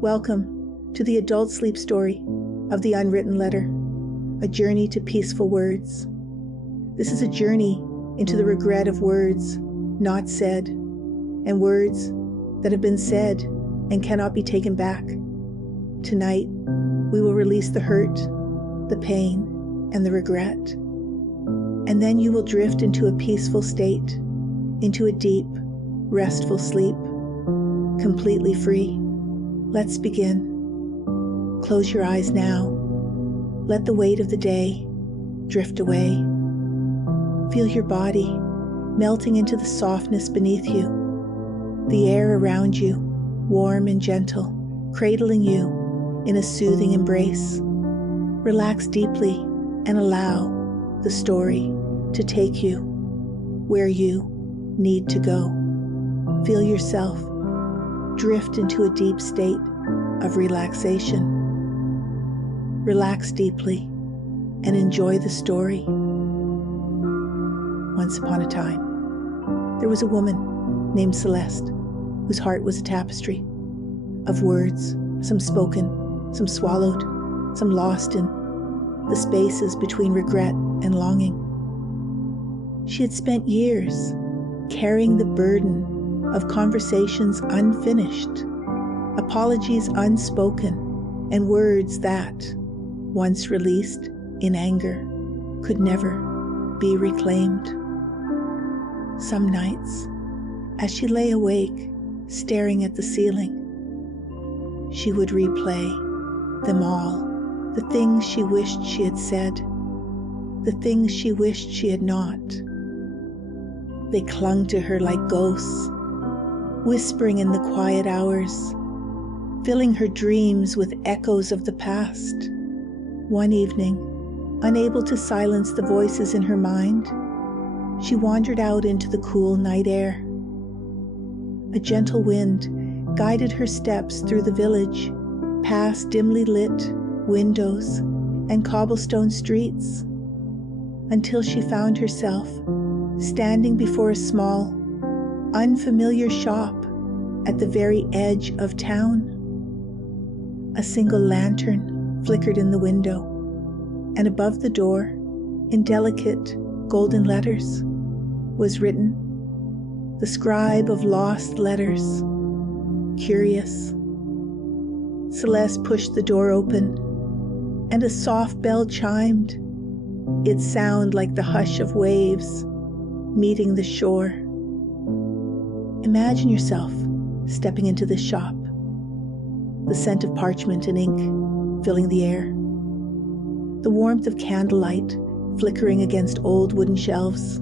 Welcome to the adult sleep story of the Unwritten Letter, a journey to peaceful words. This is a journey into the regret of words not said, and words that have been said and cannot be taken back. Tonight, we will release the hurt, the pain, and the regret. And then you will drift into a peaceful state, into a deep, restful sleep, completely free. Let's begin. Close your eyes now. Let the weight of the day drift away. Feel your body melting into the softness beneath you, the air around you, warm and gentle, cradling you in a soothing embrace. Relax deeply and allow the story to take you where you need to go. Feel yourself drift into a deep state of relaxation. Relax deeply and enjoy the story. Once upon a time, there was a woman named Celeste whose heart was a tapestry of words, some spoken, some swallowed, some lost in the spaces between regret and longing. She had spent years carrying the burden of conversations unfinished, apologies unspoken, and words that, once released in anger, could never be reclaimed. Some nights, as she lay awake, staring at the ceiling, she would replay them all, the things she wished she had said, the things she wished she had not. They clung to her like ghosts, whispering in the quiet hours, filling her dreams with echoes of the past. One evening, unable to silence the voices in her mind, she wandered out into the cool night air. A gentle wind guided her steps through the village, past dimly lit windows and cobblestone streets, until she found herself standing before a small, unfamiliar shop at the very edge of town. A single lantern flickered in the window, and above the door, in delicate golden letters, was written, "The scribe of lost letters, curious." Celeste pushed the door open, and a soft bell chimed, its sound like the hush of waves meeting the shore. Imagine yourself stepping into this shop, the scent of parchment and ink filling the air, the warmth of candlelight flickering against old wooden shelves,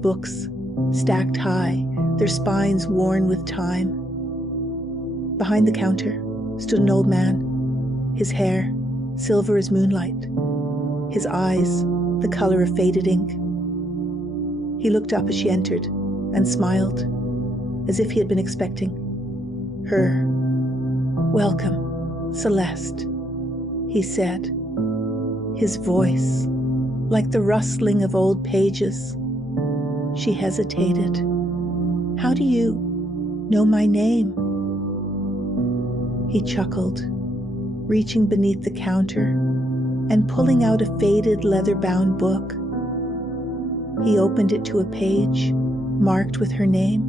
books stacked high, their spines worn with time. Behind the counter stood an old man, his hair silver as moonlight, his eyes the color of faded ink. He looked up as she entered and smiled, as if he had been expecting her. "Welcome, Celeste," he said, his voice like the rustling of old pages. She hesitated. "How do you know my name?" He chuckled, reaching beneath the counter and pulling out a faded leather-bound book. He opened it to a page marked with her name.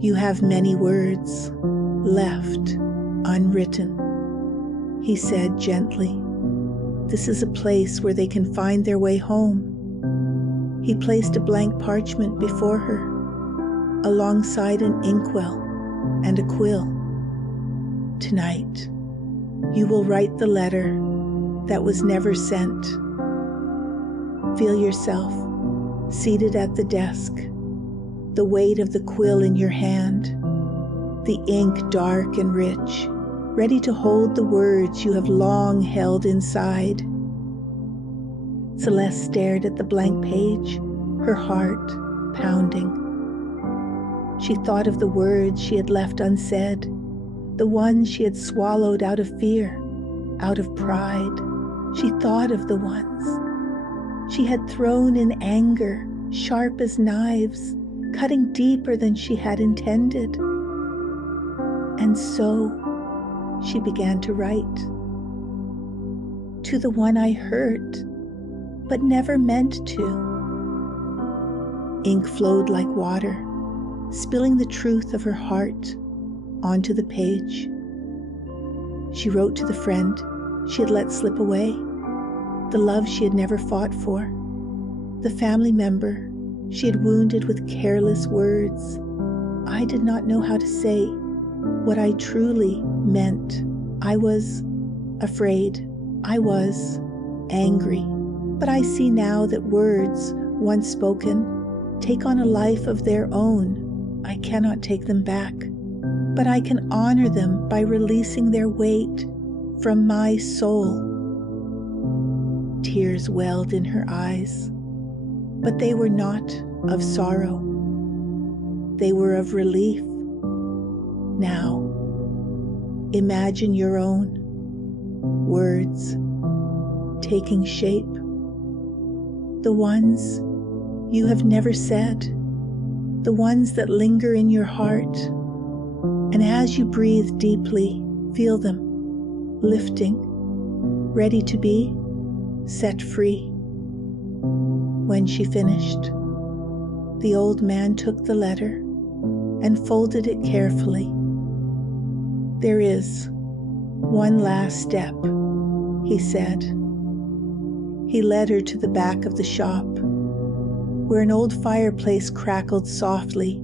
"You have many words left unwritten," he said gently. "This is a place where they can find their way home." He placed a blank parchment before her, alongside an inkwell and a quill. "Tonight, you will write the letter that was never sent." Feel yourself seated at the desk, the weight of the quill in your hand, the ink dark and rich, ready to hold the words you have long held inside. Celeste stared at the blank page, her heart pounding. She thought of the words she had left unsaid, the ones she had swallowed out of fear, out of pride. She thought of the ones she had thrown in anger, sharp as knives, cutting deeper than she had intended. And And so she began to write. To the one I hurt, but never meant to. Ink flowed like water, spilling the truth of her heart onto the page. She wrote to the friend she had let slip away, the love she had never fought for, the family member she had wounded with careless words. I did not know how to say what I truly meant. I was afraid. I was angry. But I see now that words, once spoken, take on a life of their own. I cannot take them back, but I can honor them by releasing their weight from my soul. Tears welled in her eyes, but they were not of sorrow. They were of relief. Now, imagine your own words taking shape, the ones you have never said, the ones that linger in your heart. And as you breathe deeply, feel them lifting, ready to be set free. When she finished, the old man took the letter and folded it carefully. There is one last step, he said. He led her to the back of the shop, where an old fireplace crackled softly,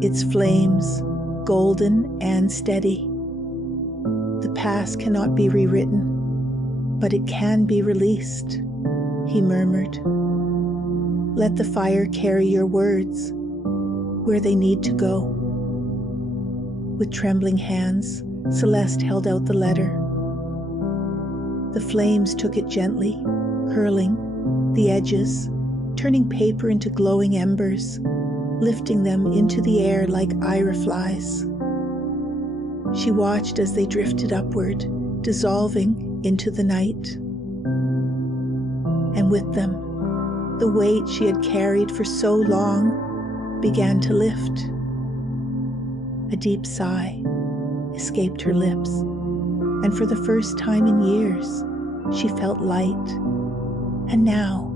its flames golden and steady. The past cannot be rewritten, but it can be released, he murmured. Let the fire carry your words where they need to go. With trembling hands, Celeste held out the letter. The flames took it gently, curling the edges, turning paper into glowing embers, lifting them into the air like Ira flies. She watched as they drifted upward, dissolving into the night. And with them, the weight she had carried for so long began to lift. A deep sigh escaped her lips, and for the first time in years, she felt light. And now,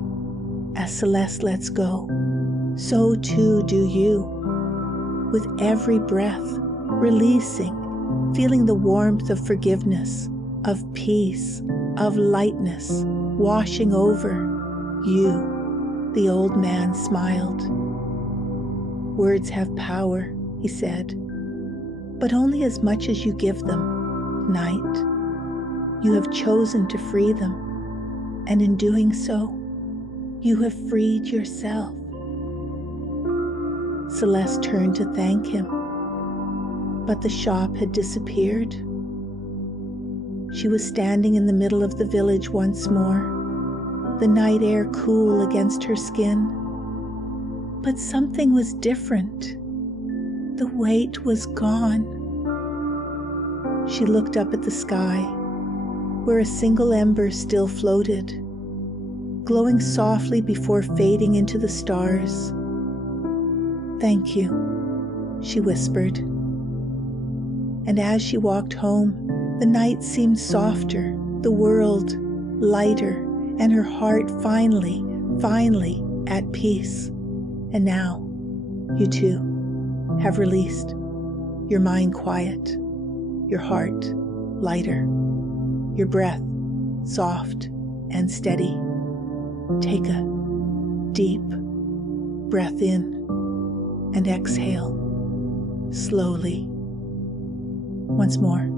as Celeste lets go, so too do you. With every breath, releasing, feeling the warmth of forgiveness, of peace, of lightness, washing over you. The old man smiled. Words have power, he said, but only as much as you give them. Night, you have chosen to free them, and in doing so, you have freed yourself. Celeste turned to thank him, but the shop had disappeared. She was standing in the middle of the village once more, the night air cool against her skin. But something was different. The weight was gone. She looked up at the sky, where a single ember still floated, glowing softly before fading into the stars. Thank you, she whispered. And as she walked home, the night seemed softer, the world lighter, and her heart finally at peace. And now, you too have released, your mind quiet, your heart lighter, your breath soft and steady. Take a deep breath in and exhale slowly. Once more,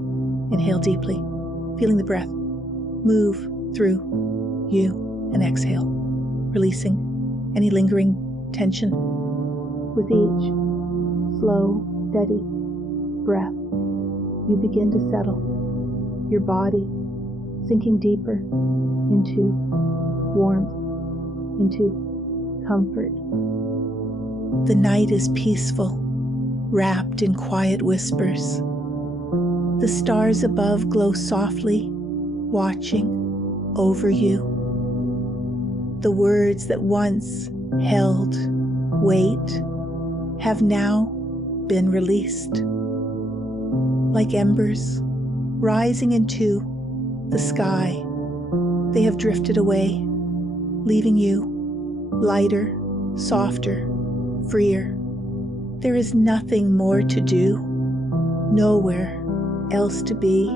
inhale deeply, feeling the breath move through you, and exhale, releasing any lingering tension. With each slow, steady breath, you begin to settle, your body sinking deeper into warmth, into comfort. The night is peaceful, wrapped in quiet whispers. The stars above glow softly, watching over you. The words that once held weight have now been released. like embers, rising into the sky. They have drifted away, leaving you lighter, softer, freer. There is nothing more to do, nowhere else to be.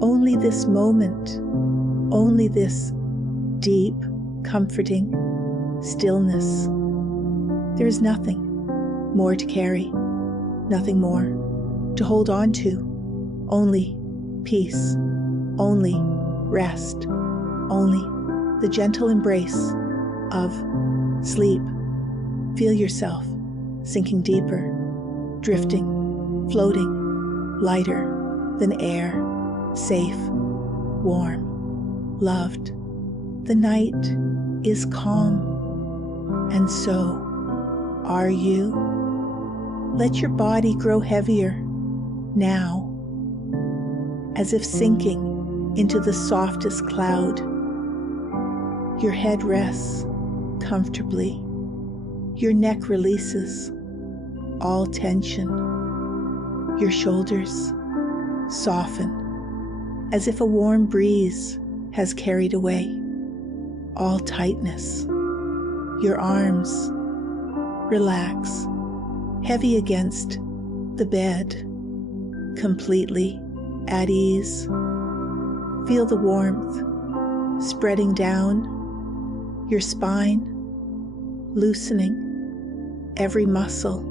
Only this moment, only this deep, comforting stillness. There is nothing more to carry, nothing more to hold on to, only peace, only rest, only the gentle embrace of sleep. Feel yourself sinking deeper, drifting, floating, lighter than air, safe, warm, loved. The night is calm, and so are you. Let your body grow heavier now, as if sinking into the softest cloud. Your head rests comfortably. Your neck releases all tension. Your shoulders soften, as if a warm breeze has carried away all tightness. Your arms relax, heavy against the bed, completely at ease. Feel the warmth spreading down your spine, loosening every muscle.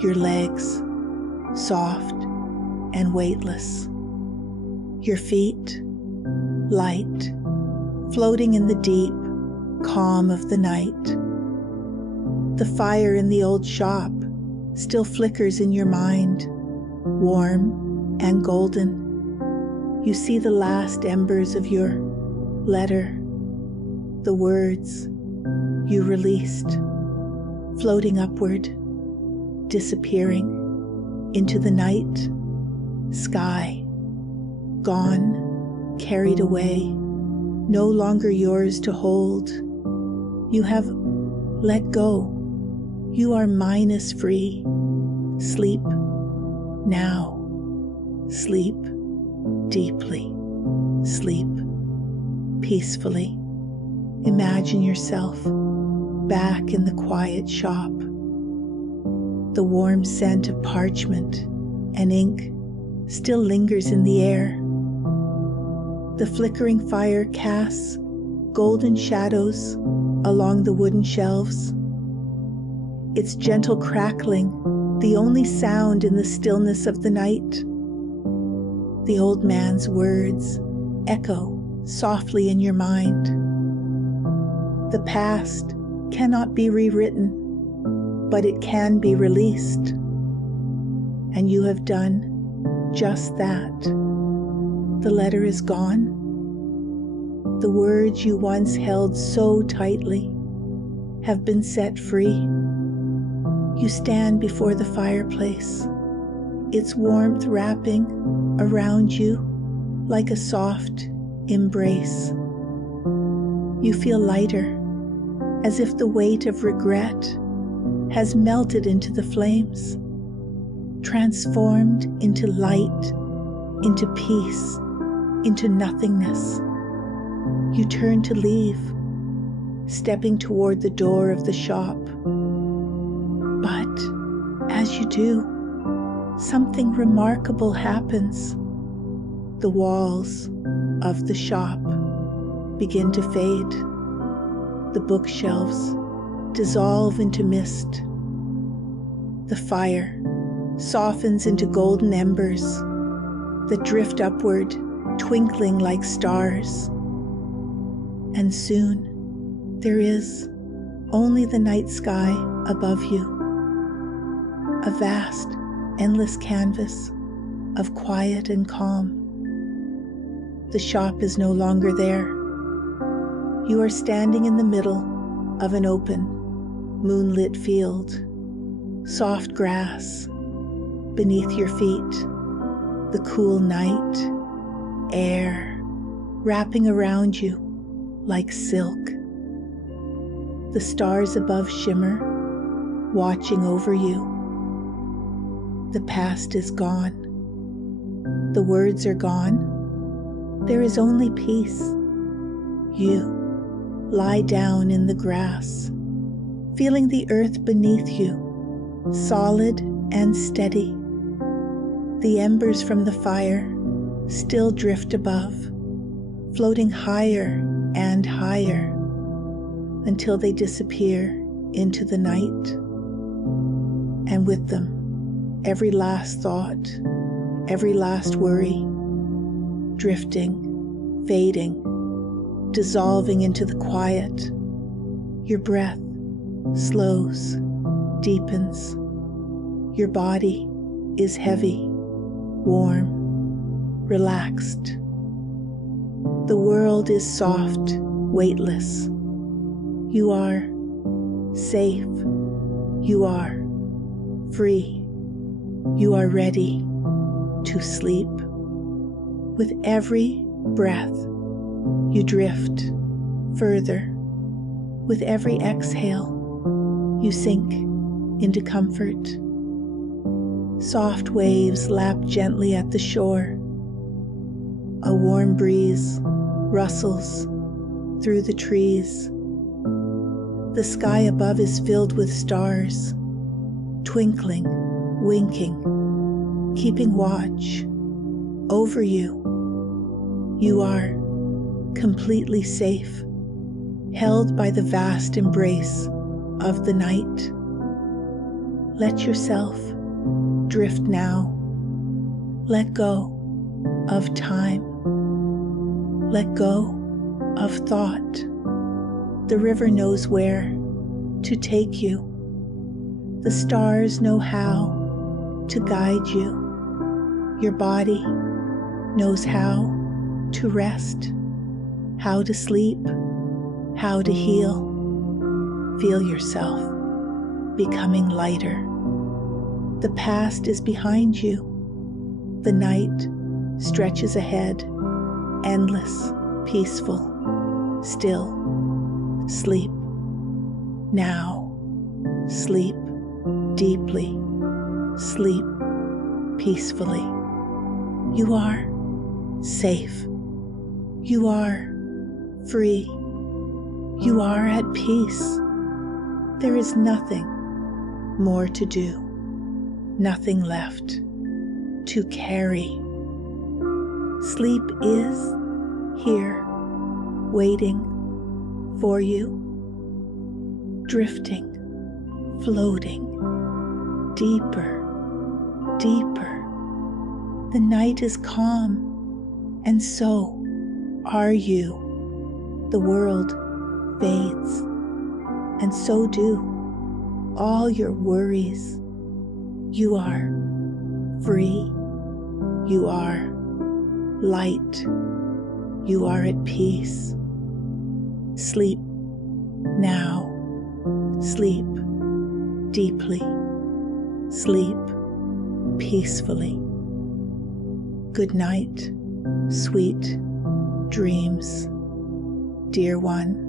Your legs soft and weightless. Your feet light, floating in the deep calm of the night. The fire in the old shop still flickers in your mind, warm and golden. You see the last embers of your letter, the words you released, floating upward, disappearing into the night sky, gone, carried away, no longer yours to hold. You have let go. You are minus free. Sleep now. Sleep deeply. Sleep peacefully. Imagine yourself back in the quiet shop. The warm scent of parchment and ink still lingers in the air. The flickering fire casts golden shadows along the wooden shelves. Its gentle crackling, the only sound in the stillness of the night. The old man's words echo softly in your mind. The past cannot be rewritten, but it can be released. And you have done just that. The letter is gone. The words you once held so tightly have been set free. You stand before the fireplace, its warmth wrapping around you like a soft embrace. You feel lighter, as if the weight of regret has melted into the flames, transformed into light, into peace, into nothingness. You turn to leave, stepping toward the door of the shop. But as you do, something remarkable happens. The walls of the shop begin to fade. The bookshelves dissolve into mist. The fire softens into golden embers that drift upward, twinkling like stars. And soon there is only the night sky above you, a vast, endless canvas of quiet and calm. The shop is no longer there. You are standing in the middle of an open, moonlit field, soft grass beneath your feet, the cool night air wrapping around you like silk. The stars above shimmer, watching over you. The past is gone. The words are gone. There is only peace. You lie down in the grass, feeling the earth beneath you, solid and steady. The embers from the fire still drift above, floating higher and higher until they disappear into the night. And with them, every last thought, every last worry, drifting, fading, dissolving into the quiet. Your breath slows, deepens. Your body is heavy, warm, relaxed. The world is soft, weightless. You are safe. You are free. You are ready to sleep. With every breath, you drift further. With every exhale, you sink into comfort. Soft waves lap gently at the shore. A warm breeze rustles through the trees. The sky above is filled with stars, twinkling, winking, keeping watch over you. You are completely safe, held by the vast embrace of the night. Let yourself drift now. Let go of time. Let go of thought. The river knows where to take you. The stars know how to guide you. Your body knows how to rest, how to sleep, how to heal. Feel yourself becoming lighter. The past is behind you. The night stretches ahead, endless, peaceful, still. Sleep now. Sleep deeply. Sleep peacefully. You are safe. You are free. You are at peace. There is nothing more to do, nothing left to carry. Sleep is here, waiting for you, drifting, floating, deeper, deeper. The night is calm, and so are you. The world fades, and so do all your worries. You are free. You are light. You are at peace. Sleep now. Sleep deeply. Sleep peacefully. Good night, sweet dreams, dear one.